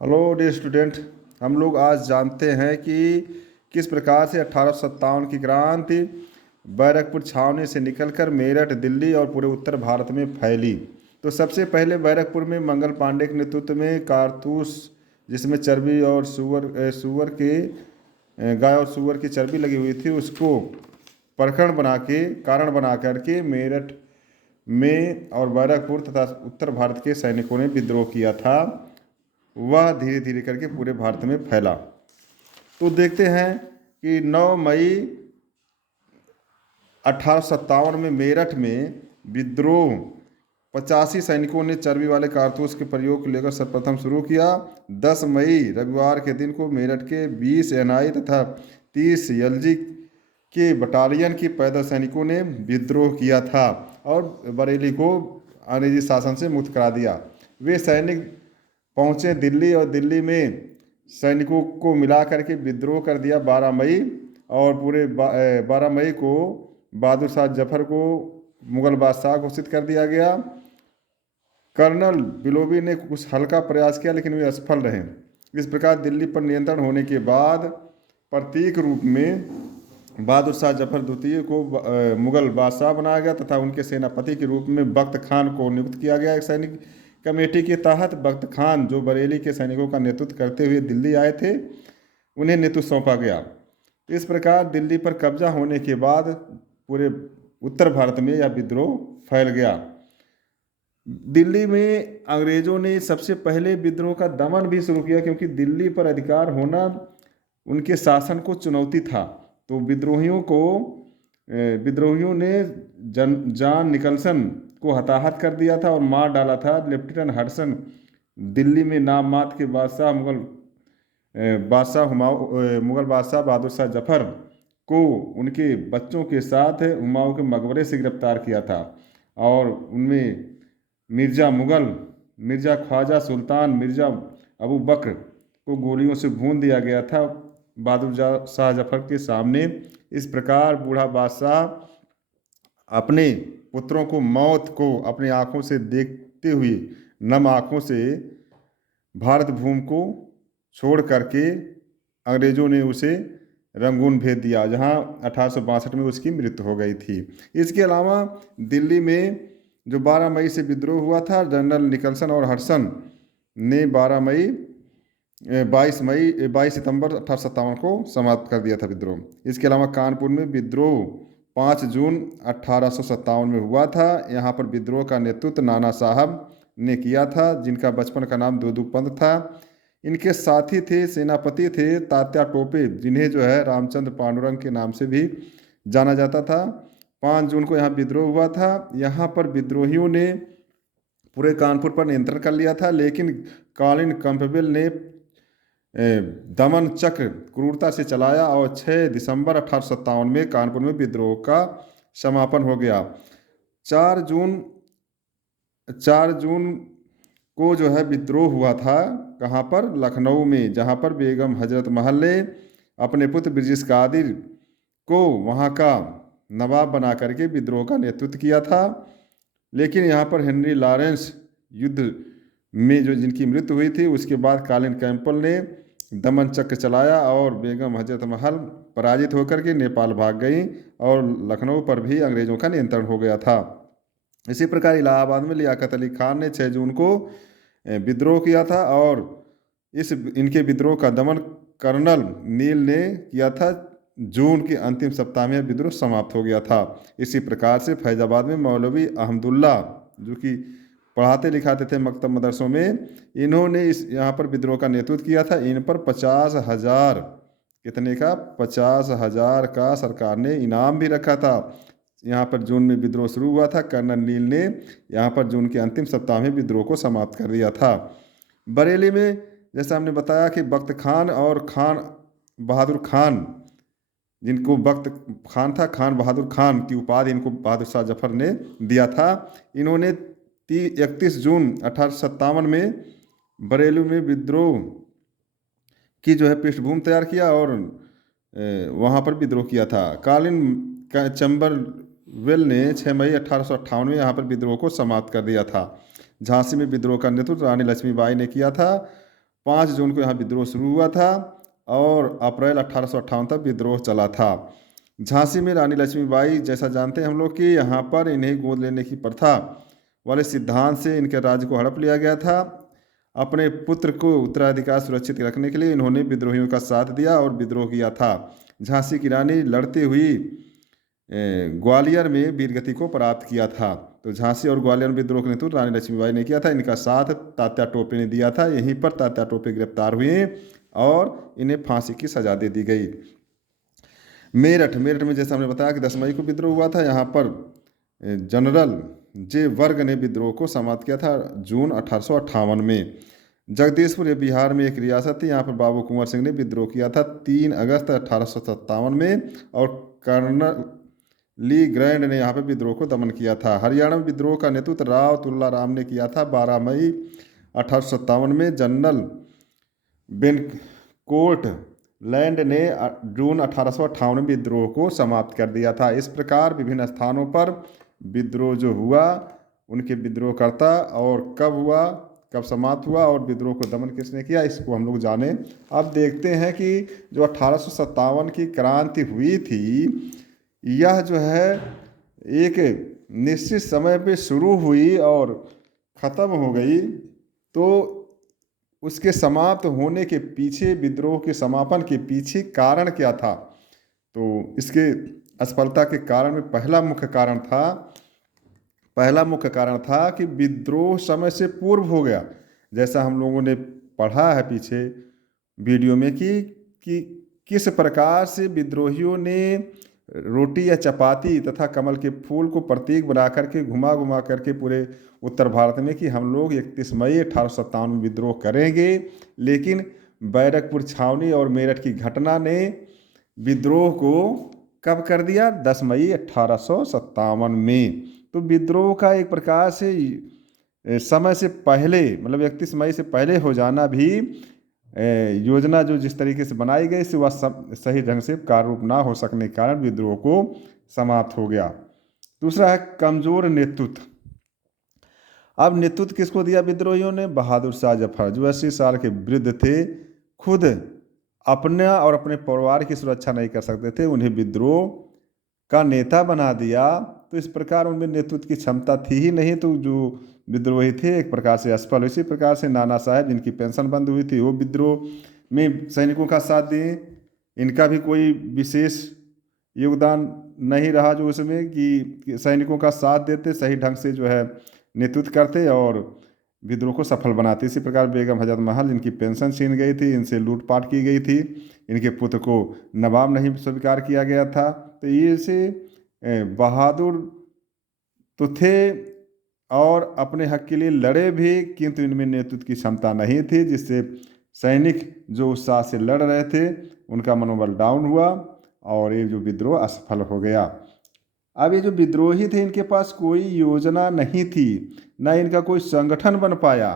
Hello dear student. हम लोग आज जानते हैं कि किस प्रकार से 1857 की क्रांति बैरकपुर छावनी से निकलकर मेरठ, दिल्ली और पूरे उत्तर भारत में फैली। तो सबसे पहले बैरकपुर में मंगल पांडे के नेतृत्व में कारतूस, जिसमें चर्बी और गाय और सूअर की चर्बी लगी हुई थी, उसको कारण बना करके मेरठ में और बैरकपुर तथा उत्तर भारत के सैनिकों ने विद्रोह किया था। वह धीरे धीरे करके पूरे भारत में फैला। तो देखते हैं कि 9 मई 1857 में मेरठ में विद्रोह 85 सैनिकों ने चर्बी वाले कारतूस के प्रयोग को लेकर सर्वप्रथम शुरू किया। 10 मई रविवार के दिन को मेरठ के 20 एनआई तथा 30 एलजी के बटालियन की पैदल सैनिकों ने विद्रोह किया था और बरेली को अंग्रेजी शासन से मुक्त करा दिया। वे सैनिक पहुंचे दिल्ली और दिल्ली में सैनिकों को मिला करके विद्रोह कर दिया 12 मई। और पूरे 12 मई को बहादुर शाह जफर को मुगल बादशाह घोषित कर दिया गया। कर्नल बिलोबी ने कुछ हल्का प्रयास किया लेकिन वे असफल रहे। इस प्रकार दिल्ली पर नियंत्रण होने के बाद प्रतीक रूप में बहादुर शाह जफर द्वितीय को मुगल बादशाह बनाया गया तथा उनके सेनापति के रूप में बख्त खान को नियुक्त किया गया। एक सैनिक कमेटी के तहत बख्त खान, जो बरेली के सैनिकों का नेतृत्व करते हुए दिल्ली आए थे, उन्हें नेतृत्व सौंपा गया। इस प्रकार दिल्ली पर कब्जा होने के बाद पूरे उत्तर भारत में यह विद्रोह फैल गया। दिल्ली में अंग्रेजों ने सबसे पहले विद्रोह का दमन भी शुरू किया, क्योंकि दिल्ली पर अधिकार होना उनके शासन को चुनौती था। तो विद्रोहियों ने जॉन निकलसन को हताहत कर दिया था और मार डाला था। लेफ्टिनेंट हडसन दिल्ली में नाम मात्र के मुगल बादशाह बहादुर शाह जफर को उनके बच्चों के साथ हुमायूं के मकबरे से गिरफ्तार किया था और उनमें मिर्जा ख्वाजा सुल्तान मिर्जा अबू बकर को गोलियों से भून दिया गया था बहादुर शाह जफर के सामने। इस प्रकार बूढ़ा बादशाह अपने पुत्रों को मौत को अपनी आंखों से देखते हुए नम आंखों से भारत भूमि को छोड़ करके अंग्रेजों ने उसे रंगून भेज दिया, जहां 1862 में उसकी मृत्यु हो गई थी। इसके अलावा दिल्ली में जो 12 मई से विद्रोह हुआ था, जनरल निकलसन और हडसन ने 22 सितंबर 1857 को समाप्त कर दिया था विद्रोह। इसके अलावा कानपुर में विद्रोह 5 जून 1857 में हुआ था। यहाँ पर विद्रोह का नेतृत्व नाना साहब ने किया था, जिनका बचपन का नाम दूदू पंत था। इनके साथी थे, सेनापति थे तात्या टोपे, जिन्हें जो है रामचंद्र पांडुरंग के नाम से भी जाना जाता था। 5 जून को यहाँ विद्रोह हुआ था। यहाँ पर विद्रोहियों ने पूरे कानपुर पर नियंत्रण कर लिया था, लेकिन कॉलिन कैंपबेल ने दमन चक्र क्रूरता से चलाया और 6 दिसंबर 1857 में कानपुर में विद्रोह का समापन हो गया। 4 जून को जो है विद्रोह हुआ था, कहाँ पर? लखनऊ में, जहाँ पर बेगम हजरत महल ने अपने पुत्र ब्रिटिश कादिर को वहाँ का नवाब बना करके विद्रोह का नेतृत्व किया था। लेकिन यहाँ पर हेनरी लॉरेंस युद्ध में जो जिनकी मृत्यु हुई थी, उसके बाद कॉलिन कैंपबेल ने दमन चक्र चलाया और बेगम हजरत महल पराजित होकर के नेपाल भाग गई और लखनऊ पर भी अंग्रेजों का नियंत्रण हो गया था। इसी प्रकार इलाहाबाद में लियाकत अली खान ने 6 जून को विद्रोह किया था और इनके विद्रोह का दमन कर्नल नील ने किया था। जून के अंतिम सप्ताह में विद्रोह समाप्त हो गया था। इसी प्रकार से फैजाबाद में मौलवी अहमदुल्ला, जो कि पढ़ाते लिखाते थे मकतब मदरसों में, इन्होंने यहाँ पर विद्रोह का नेतृत्व किया था। इन पर 50,000 कितने का 50,000 का सरकार ने इनाम भी रखा था। यहाँ पर जून में विद्रोह शुरू हुआ था। कर्नल नील ने यहाँ पर जून के अंतिम सप्ताह में विद्रोह को समाप्त कर दिया था। बरेली में जैसा हमने बताया कि बख्त खान और खान बहादुर खान, जिनको बख्त खान था, खान बहादुर खान की उपाधि इनको बहादुर शाह जफर ने दिया था। इन्होंने 31 जून 1857 में बरेली में विद्रोह की जो है पृष्ठभूमि तैयार किया और वहाँ पर विद्रोह किया था। कॉलिन चैम्बरवेल ने 6 मई 1858 में यहाँ पर विद्रोह को समाप्त कर दिया था। झांसी में विद्रोह का नेतृत्व रानी लक्ष्मीबाई ने किया था। 5 जून को यहाँ विद्रोह शुरू हुआ था और अप्रैल 1858 तक विद्रोह चला था। झांसी में रानी लक्ष्मीबाई, जैसा जानते हैं हम लोग कि यहाँ पर इन्हें गोद लेने की प्रथा वाले सिद्धांत से इनके राज्य को हड़प लिया गया था। अपने पुत्र को उत्तराधिकार सुरक्षित रखने के लिए इन्होंने विद्रोहियों का साथ दिया और विद्रोह किया था। झांसी की रानी लड़ती हुई ग्वालियर में वीरगति को प्राप्त किया था। तो झांसी और ग्वालियर में विद्रोह का नेतृत्व रानी लक्ष्मीबाई ने किया था। इनका साथ तात्या टोपे ने दिया था। यहीं पर तात्या टोपे गिरफ्तार हुए और इन्हें फांसी की सजा दे दी गई। मेरठ में जैसा हमने बताया कि 10 मई को विद्रोह हुआ था। यहाँ पर जनरल जे वर्ग ने विद्रोह को समाप्त किया था जून 1858 में। जगदीशपुर, ये बिहार में एक रियासत थी। यहाँ पर बाबू कुंवर सिंह ने विद्रोह किया था 3 अगस्त 1857 में और कर्नल ली ग्रैंड ने यहाँ पर विद्रोह को दमन किया था। हरियाणा में विद्रोह का नेतृत्व राव तुल्ला राम ने किया था। 12 मई 1857 में जनरल बेनकोट लैंड ने जून 1858 में विद्रोह को समाप्त कर दिया था। इस प्रकार विभिन्न स्थानों पर विद्रोह जो हुआ, उनके विद्रोहकर्ता और कब हुआ, कब समाप्त हुआ और विद्रोह को दमन किसने किया, इसको हम लोग जाने। अब देखते हैं कि जो 1857 की क्रांति हुई थी, यह जो है एक निश्चित समय पे शुरू हुई और ख़त्म हो गई। तो उसके समाप्त होने के पीछे, विद्रोह के समापन के पीछे कारण क्या था? तो इसके असफलता के कारण में पहला मुख्य कारण था कि विद्रोह समय से पूर्व हो गया। जैसा हम लोगों ने पढ़ा है पीछे वीडियो में कि किस प्रकार से विद्रोहियों ने रोटी या चपाती तथा कमल के फूल को प्रतीक बना करके घुमा करके पूरे उत्तर भारत में कि हम लोग 31 मई 1857 में विद्रोह करेंगे। लेकिन बैरकपुर छावनी और मेरठ की घटना ने विद्रोह को कब कर दिया? 10 मई 1857 में। तो विद्रोह का एक प्रकार से समय से पहले, मतलब 31 मई से पहले हो जाना भी योजना जो जिस तरीके से बनाई गई थी वह सही ढंग से कार्यरूप ना हो सकने के कारण विद्रोह को समाप्त हो गया। दूसरा है कमजोर नेतृत्व। अब नेतृत्व किसको दिया विद्रोहियों ने? बहादुर शाह जफर, जो 80 साल के वृद्ध थे, खुद अपना और अपने परिवार की सुरक्षा नहीं कर सकते थे, उन्हें विद्रोह का नेता बना दिया। तो इस प्रकार उनमें नेतृत्व की क्षमता थी ही नहीं, तो जो विद्रोही थे एक प्रकार से असफल। इसी प्रकार से नाना साहब, जिनकी पेंशन बंद हुई थी, वो विद्रोह में सैनिकों का साथ दिए। इनका भी कोई विशेष योगदान नहीं रहा जो उसमें कि सैनिकों का साथ देते, सही ढंग से जो है नेतृत्व करते और विद्रोह को सफल बनाते। इसी प्रकार बेगम हजरत महल, इनकी पेंशन छीन गई थी, इनसे लूटपाट की गई थी, इनके पुत्र को नवाब नहीं स्वीकार किया गया था। तो ये से बहादुर तो थे और अपने हक के लिए लड़े भी, किंतु इनमें नेतृत्व की क्षमता नहीं थी, जिससे सैनिक जो उत्साह से लड़ रहे थे उनका मनोबल डाउन हुआ और ये जो विद्रोह असफल हो गया। अब ये जो विद्रोही थे, इनके पास कोई योजना नहीं थी, ना इनका कोई संगठन बन पाया।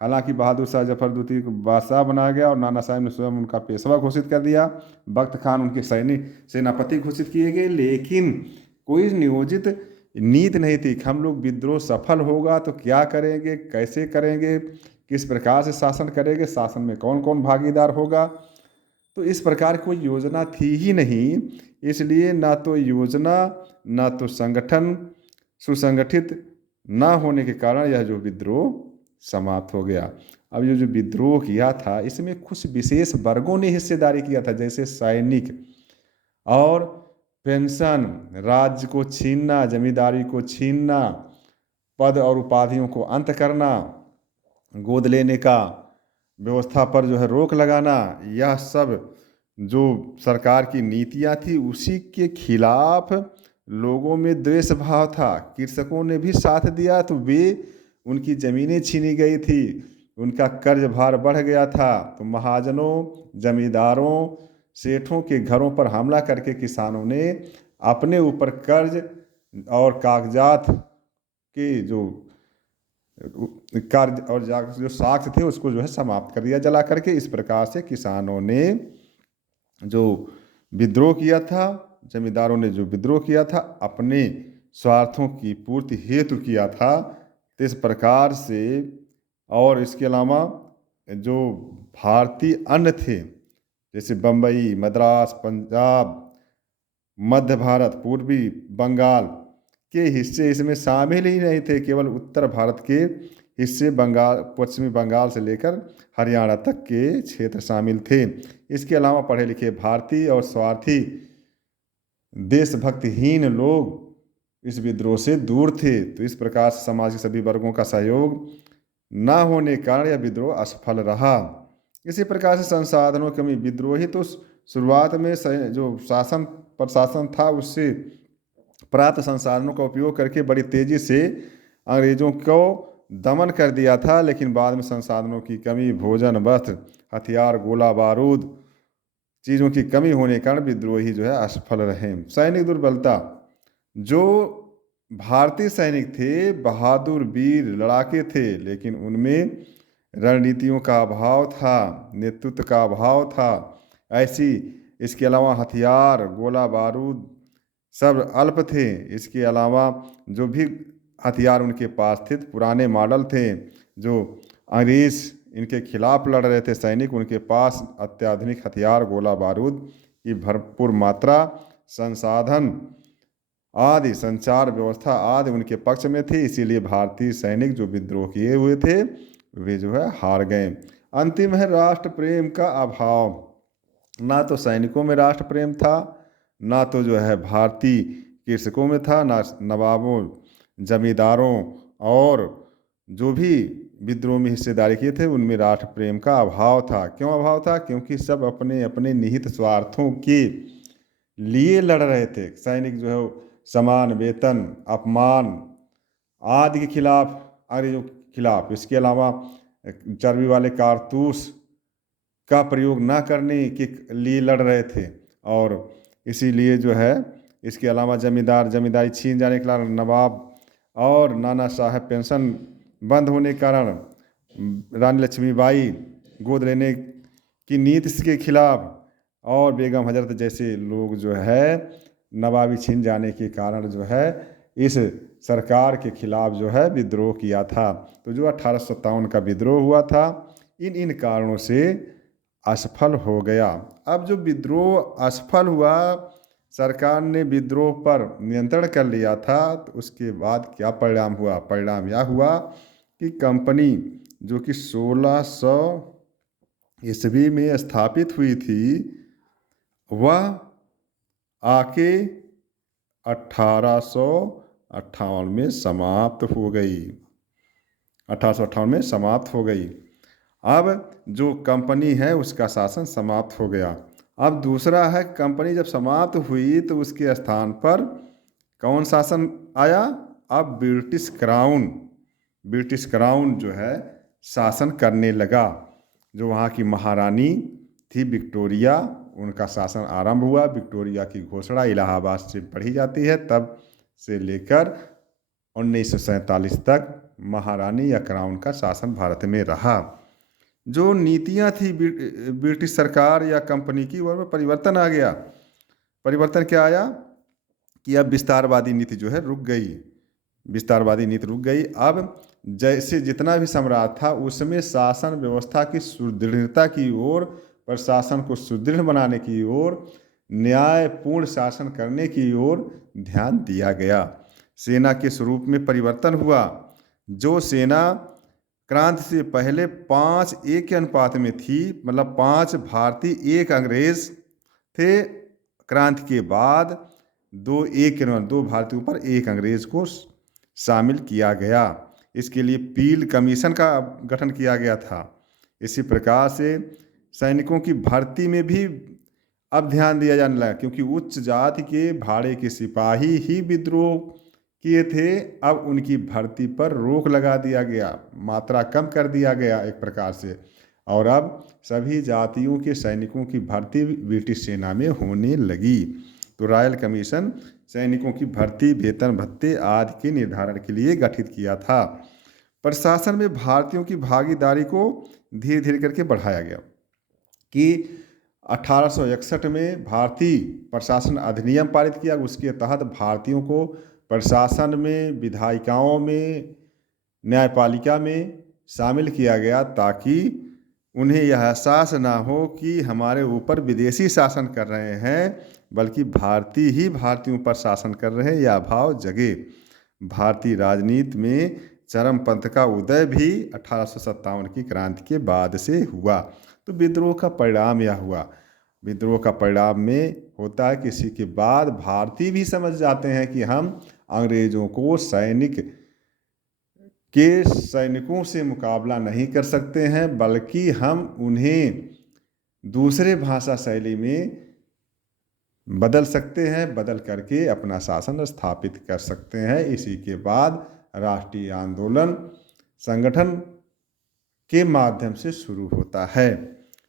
हालांकि बहादुर शाह जफर द्वितीय को बादशाह बनाया गया और नाना साहब ने स्वयं उनका पेशवा घोषित कर दिया। बख्त खान उनके सेनापति घोषित किए गए, लेकिन कोई नियोजित नीति नहीं थी कि हम लोग विद्रोह सफल होगा तो क्या करेंगे, कैसे करेंगे, किस प्रकार से शासन करेंगे, शासन में कौन कौन भागीदार होगा। तो इस प्रकार कोई योजना थी ही नहीं। इसलिए ना तो योजना ना तो संगठन सुसंगठित ना होने के कारण यह जो विद्रोह समाप्त हो गया। अब ये जो विद्रोह किया था इसमें कुछ विशेष वर्गों ने हिस्सेदारी किया था, जैसे सैनिक और पेंशन, राज्य को छीनना, जमींदारी को छीनना, पद और उपाधियों को अंत करना, गोद लेने का व्यवस्था पर जो है रोक लगाना, यह सब जो सरकार की नीतियां थी उसी के खिलाफ लोगों में द्वेष भाव था। कृषकों ने भी साथ दिया तो वे, उनकी ज़मीनें छीनी गई थी, उनका कर्ज भार बढ़ गया था। तो महाजनों, जमींदारों, सेठों के घरों पर हमला करके किसानों ने अपने ऊपर कर्ज और कागजात के जो कार्य और जो साक्ष्य थे उसको जो है समाप्त कर दिया जला करके। इस प्रकार से किसानों ने जो विद्रोह किया था, जमींदारों ने जो विद्रोह किया था, अपने स्वार्थों की पूर्ति हेतु किया था। तो इस प्रकार से, और इसके अलावा जो भारतीय अन्य थे, जैसे बम्बई, मद्रास, पंजाब, मध्य भारत, पूर्वी बंगाल के हिस्से इसमें शामिल ही नहीं थे। केवल उत्तर भारत के हिस्से, बंगाल, पश्चिमी बंगाल से लेकर हरियाणा तक के क्षेत्र शामिल थे। इसके अलावा पढ़े लिखे भारतीय और स्वार्थी देशभक्तिहीन लोग इस विद्रोह से दूर थे। तो इस प्रकार से समाज के सभी वर्गों का सहयोग न होने के कारण यह विद्रोह असफल रहा। इसी प्रकार से संसाधनों की कमी, विद्रोही तो शुरुआत में जो शासन प्रशासन था उससे प्राप्त संसाधनों का उपयोग करके बड़ी तेजी से अंग्रेजों को दमन कर दिया था, लेकिन बाद में संसाधनों की कमी, भोजन, वस्त्र, हथियार, गोला बारूद चीज़ों की कमी होने के कारण विद्रोही जो है असफल रहे। सैनिक दुर्बलता, जो भारतीय सैनिक थे बहादुर वीर लड़ाके थे, लेकिन उनमें रणनीतियों का अभाव था, नेतृत्व का अभाव था ऐसी। इसके अलावा हथियार, गोला बारूद सब अल्प थे। इसके अलावा जो भी हथियार उनके पास थे पुराने मॉडल थे। जो अंग्रेज इनके खिलाफ लड़ रहे थे सैनिक, उनके पास अत्याधुनिक हथियार, गोला बारूद की भरपूर मात्रा, संसाधन आदि, संचार व्यवस्था आदि उनके पक्ष में थी। इसीलिए भारतीय सैनिक जो विद्रोह किए हुए थे वे जो है हार गए। अंतिम है राष्ट्र प्रेम का अभाव। ना तो सैनिकों में राष्ट्र प्रेम था, ना तो जो है भारतीय कृषकों में था, ना नवाबों, जमींदारों और जो भी विद्रोह में हिस्सेदारी किए थे उनमें राष्ट्र प्रेम का अभाव था। क्यों अभाव था? क्योंकि सब अपने अपने निहित स्वार्थों के लिए लड़ रहे थे। सैनिक जो है समान वेतन, अपमान आदि के खिलाफ, अंग्रेजों के खिलाफ, इसके अलावा चर्बी वाले कारतूस का प्रयोग न करने के लिए लड़ रहे थे। और इसीलिए जो है इसके अलावा जमींदारी छीन जाने के कारण नवाब और नाना साहब पेंशन बंद होने के कारण रानी लक्ष्मीबाई गोद लेने की नीति के खिलाफ और बेगम हजरत जैसे लोग जो है नवाबी छीन जाने के कारण जो है इस सरकार के खिलाफ जो है विद्रोह किया था। तो जो 1857 का विद्रोह हुआ था इन कारणों से असफल हो गया। अब जो विद्रोह असफल हुआ, सरकार ने विद्रोह पर नियंत्रण कर लिया था, तो उसके बाद क्या परिणाम हुआ? परिणाम यह हुआ कि कंपनी जो कि 1600 ईस्वी में स्थापित हुई थी वह आके 1858 में समाप्त हो गई। 1858 में समाप्त हो गई। अब जो कंपनी है उसका शासन समाप्त हो गया। अब दूसरा है, कंपनी जब समाप्त हुई तो उसके स्थान पर कौन शासन आया? अब ब्रिटिश क्राउन जो है शासन करने लगा। जो वहाँ की महारानी थी विक्टोरिया, उनका शासन आरंभ हुआ। विक्टोरिया की घोषणा इलाहाबाद से पढ़ी जाती है। तब से लेकर 1947 तक महारानी या क्राउन का शासन भारत में रहा। जो नीतियाँ थी ब्रिटिश सरकार या कंपनी की, वह में परिवर्तन आ गया। परिवर्तन क्या आया कि अब विस्तारवादी नीति जो है रुक गई। विस्तारवादी नीति रुक गई। अब जैसे जितना भी सम्राट था उसमें शासन व्यवस्था की सुदृढ़ता की ओर, प्रशासन को सुदृढ़ बनाने की ओर, न्यायपूर्ण शासन करने की ओर ध्यान दिया गया। सेना के स्वरूप में परिवर्तन हुआ। जो सेना क्रांति से पहले 5:1 के अनुपात में थी, मतलब 5 भारतीय 1 अंग्रेज थे, क्रांति के बाद 2:1 के अनुपात 2 भारतीयों पर 1 अंग्रेज को शामिल किया गया। इसके लिए पील कमीशन का गठन किया गया था। इसी प्रकार से सैनिकों की भर्ती में भी अब ध्यान दिया जाने लगा, क्योंकि उच्च जाति के भाड़े के सिपाही ही विद्रोह किए थे। अब उनकी भर्ती पर रोक लगा दिया गया, मात्रा कम कर दिया गया एक प्रकार से। और अब सभी जातियों के सैनिकों की भर्ती ब्रिटिश सेना में होने लगी। तो रॉयल कमीशन सैनिकों की भर्ती, वेतन भत्ते आदि के निर्धारण के लिए गठित किया था। प्रशासन में भारतीयों की भागीदारी को धीरे धीरे करके बढ़ाया गया कि 1861 में भारतीय प्रशासन अधिनियम पारित किया। उसके तहत भारतीयों को प्रशासन में, विधायिकाओं में, न्यायपालिका में शामिल किया गया, ताकि उन्हें यह एहसास ना हो कि हमारे ऊपर विदेशी शासन कर रहे हैं, बल्कि भारतीय ही भारतीयों पर शासन कर रहे हैं, यह भाव जगे। भारतीय राजनीति में चरमपंथ का उदय भी 1857 की क्रांति के बाद से हुआ। तो विद्रोह का परिणाम यह हुआ। विद्रोह का परिणाम में होता है किसी के बाद भारतीय भी समझ जाते हैं कि हम अंग्रेजों को सैनिकों से मुकाबला नहीं कर सकते हैं, बल्कि हम उन्हें दूसरे भाषा शैली में बदल सकते हैं, बदल करके अपना शासन स्थापित कर सकते हैं। इसी के बाद राष्ट्रीय आंदोलन संगठन के माध्यम से शुरू होता है।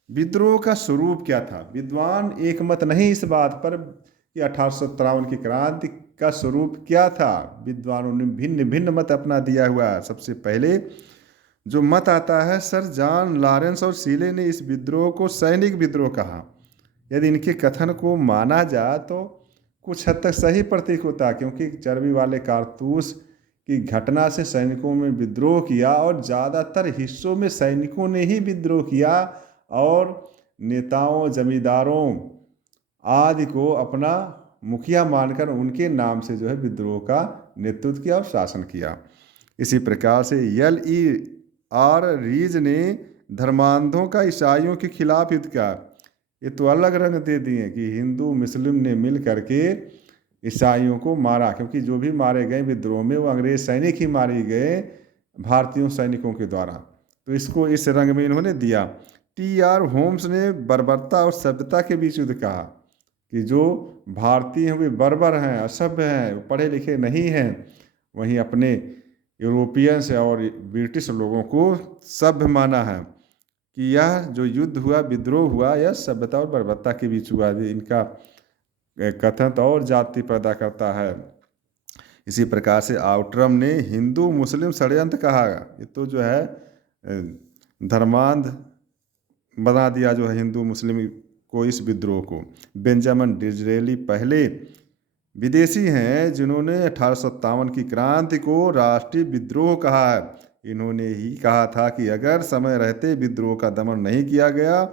विद्रोह का स्वरूप क्या था? विद्वान एक मत नहीं इस बात पर कि 1857 की क्रांति का स्वरूप क्या था। विद्वानों ने भिन्न भिन्न मत अपना दिया हुआ है। सबसे पहले जो मत आता है, सर जॉन लॉरेंस और सीले ने इस विद्रोह को सैनिक विद्रोह कहा। यदि इनके कथन को माना जाए तो कुछ हद तक सही प्रतीक होता है, क्योंकि चर्बी वाले कारतूस की घटना से सैनिकों में विद्रोह किया और ज़्यादातर हिस्सों में सैनिकों ने ही विद्रोह किया और नेताओं, जमींदारों आदि को अपना मुखिया मानकर उनके नाम से जो है विद्रोह का नेतृत्व किया और शासन किया। इसी प्रकार से L.E.R. रीज ने धर्मांधों का ईसाइयों के खिलाफ युद्ध किया। ये तो अलग रंग दे दिए कि हिंदू मुस्लिम ने मिल करके ईसाइयों को मारा, क्योंकि जो भी मारे गए विद्रोह में वो अंग्रेज सैनिक ही मारे गए भारतीयों सैनिकों के द्वारा। तो इसको इस रंग में इन्होंने दिया। T.R. होम्स ने बर्बरता और सभ्यता के बीच युद्ध कहा कि जो भारतीय हैं वे बर्बर हैं, असभ्य हैं, पढ़े लिखे नहीं हैं, वहीं अपने यूरोपियंस और ब्रिटिश लोगों को सभ्य माना है कि यह जो युद्ध हुआ, विद्रोह हुआ, यह सभ्यता और बर्बरता के बीच हुआ। इनका कथन तो और जाति पैदा करता है। इसी प्रकार से आउटरम ने हिंदू मुस्लिम षड्यंत्र कहा। ये तो जो है धर्मांध बना दिया जो है हिंदू मुस्लिम को, इस विद्रोह को। बेंजामिन डिज़रेली पहले विदेशी हैं जिन्होंने 1857 की क्रांति को राष्ट्रीय विद्रोह कहा है। इन्होंने ही कहा था कि अगर समय रहते विद्रोह का दमन नहीं किया गया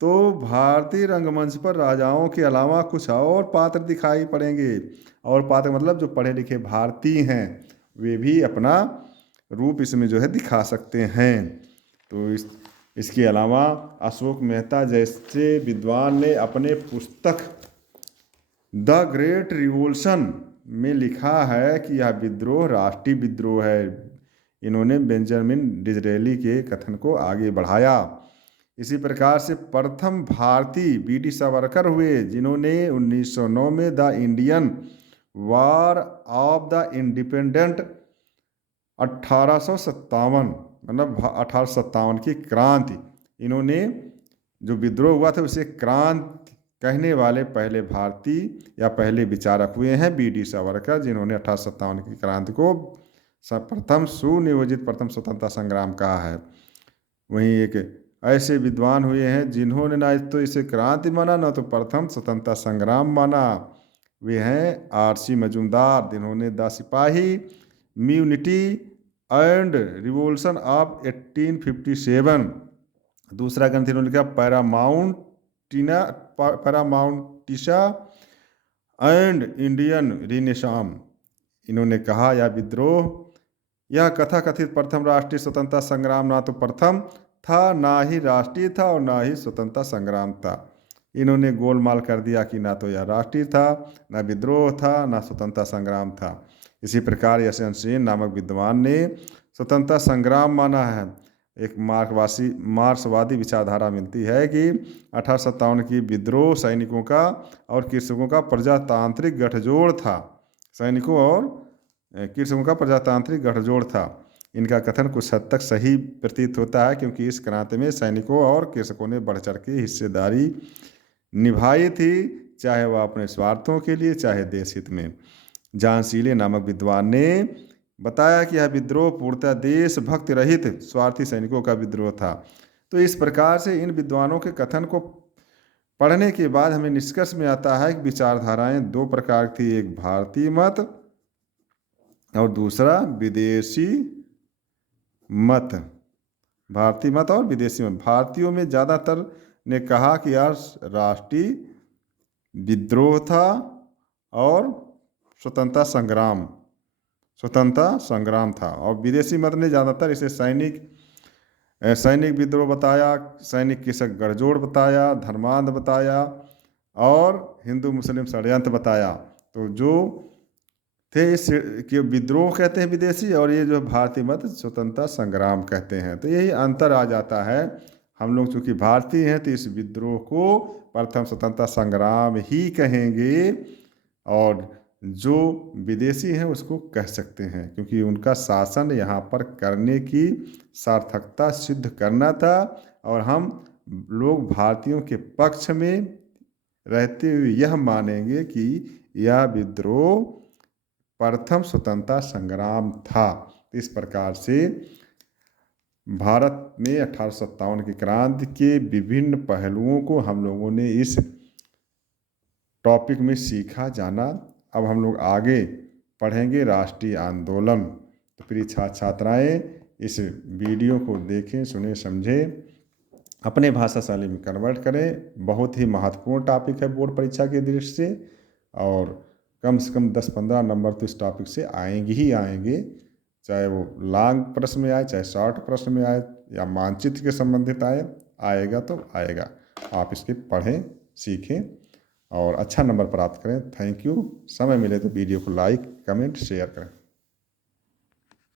तो भारतीय रंगमंच पर राजाओं के अलावा कुछ और पात्र दिखाई पड़ेंगे। और पात्र मतलब जो पढ़े लिखे भारतीय हैं वे भी अपना रूप इसमें जो है दिखा सकते हैं। तो इसके अलावा अशोक मेहता जैसे विद्वान ने अपने पुस्तक द ग्रेट रिवोल्यूशन में लिखा है कि यह विद्रोह राष्ट्रीय विद्रोह है। इन्होंने बेंजामिन डिज़रेली के कथन को आगे बढ़ाया। इसी प्रकार से प्रथम भारतीय B.D. सावरकर हुए, जिन्होंने 1909 में the Indian war of the independent 1857 मतलब 1857 की क्रांति, इन्होंने जो विद्रोह हुआ था उसे क्रांति कहने वाले पहले भारतीय या पहले विचारक हुए हैं B.D. सावरकर, जिन्होंने 1857 की क्रांति को प्रथम सुनियोजित प्रथम स्वतंत्रता संग्राम कहा है। वहीं एक ऐसे विद्वान हुए हैं जिन्होंने ना तो इसे क्रांति माना ना तो प्रथम स्वतंत्रता संग्राम माना। वे हैं R.C. मजूमदार, जिन्होंने द सिपाही म्यूनिटी एंड रिवोल्यूशन ऑफ 1857, दूसरा ग्रंथ इन्होंने लिखा पैरामाउंटिशा एंड इंडियन रिनेसांस। इन्होंने कहा यह विद्रोह, यह कथा कथित प्रथम राष्ट्रीय स्वतंत्रता संग्राम ना तो प्रथम था, ना ही राष्ट्रीय था और ना ही स्वतंत्रता संग्राम था। इन्होंने गोलमाल कर दिया कि ना तो यह राष्ट्रीय था, ना विद्रोह था, ना स्वतंत्रता संग्राम था। इसी प्रकार यशवंत सेन नामक विद्वान ने स्वतंत्रता संग्राम माना है। एक मार्क्सवादी विचारधारा मिलती है कि 1857 की विद्रोह सैनिकों का और कृषकों का प्रजातांत्रिक गठजोड़ था। सैनिकों और कृषकों का प्रजातांत्रिक गठजोड़ था। इनका कथन कुछ हद तक सही प्रतीत होता है, क्योंकि इस क्रांति में सैनिकों और कृषकों ने बढ़ चढ़ के हिस्सेदारी निभाई थी, चाहे वह अपने स्वार्थों के लिए चाहे देश हित में। जॉन सीले नामक विद्वान ने बताया कि यह विद्रोह पूर्णतः देशभक्ति रहित स्वार्थी सैनिकों का विद्रोह था। तो इस प्रकार से इन विद्वानों के कथन को पढ़ने के बाद हमें निष्कर्ष में आता है कि विचारधाराएं दो प्रकार थी, एक भारतीय मत और दूसरा विदेशी मत। भारतीय मत और विदेशी मत। भारतीयों में ज़्यादातर ने कहा कि यार राष्ट्रीय विद्रोह था और स्वतंत्रता संग्राम था। और विदेशी मत ने ज़्यादातर इसे सैनिक विद्रोह बताया, सैनिक किसक गठजोड़ बताया, धर्मांध बताया और हिंदू मुस्लिम षड्यंत्र बताया। तो जो थे इस कि विद्रोह कहते हैं विदेशी, और ये जो भारतीय मत स्वतंत्रता संग्राम कहते हैं। तो यही अंतर आ जाता है। हम लोग चूँकि भारतीय हैं तो इस विद्रोह को प्रथम स्वतंत्रता संग्राम ही कहेंगे, और जो विदेशी हैं उसको कह सकते हैं, क्योंकि उनका शासन यहाँ पर करने की सार्थकता सिद्ध करना था। और हम लोग भारतीयों के पक्ष में रहते हुए यह मानेंगे कि यह विद्रोह प्रथम स्वतंत्रता संग्राम था। इस प्रकार से भारत में 1857 की क्रांति के विभिन्न पहलुओं को हम लोगों ने इस टॉपिक में सीखा, जाना। अब हम लोग आगे पढ़ेंगे राष्ट्रीय आंदोलन। तो प्रिय छात्र छात्राएँ इस वीडियो को देखें, सुने, समझें, अपने भाषा शैली में कन्वर्ट करें। बहुत ही महत्वपूर्ण टॉपिक है बोर्ड परीक्षा की दृष्टि से, और कम से कम 10-15 नंबर तो इस टॉपिक से आएंगे ही आएंगे, चाहे वो लॉन्ग प्रश्न में आए, चाहे शॉर्ट प्रश्न में आए, या मानचित्र के संबंधित आएगा तो आएगा। आप इसके पढ़ें, सीखें और अच्छा नंबर प्राप्त करें। Thank you. समय मिले तो वीडियो को लाइक, कमेंट, शेयर करें।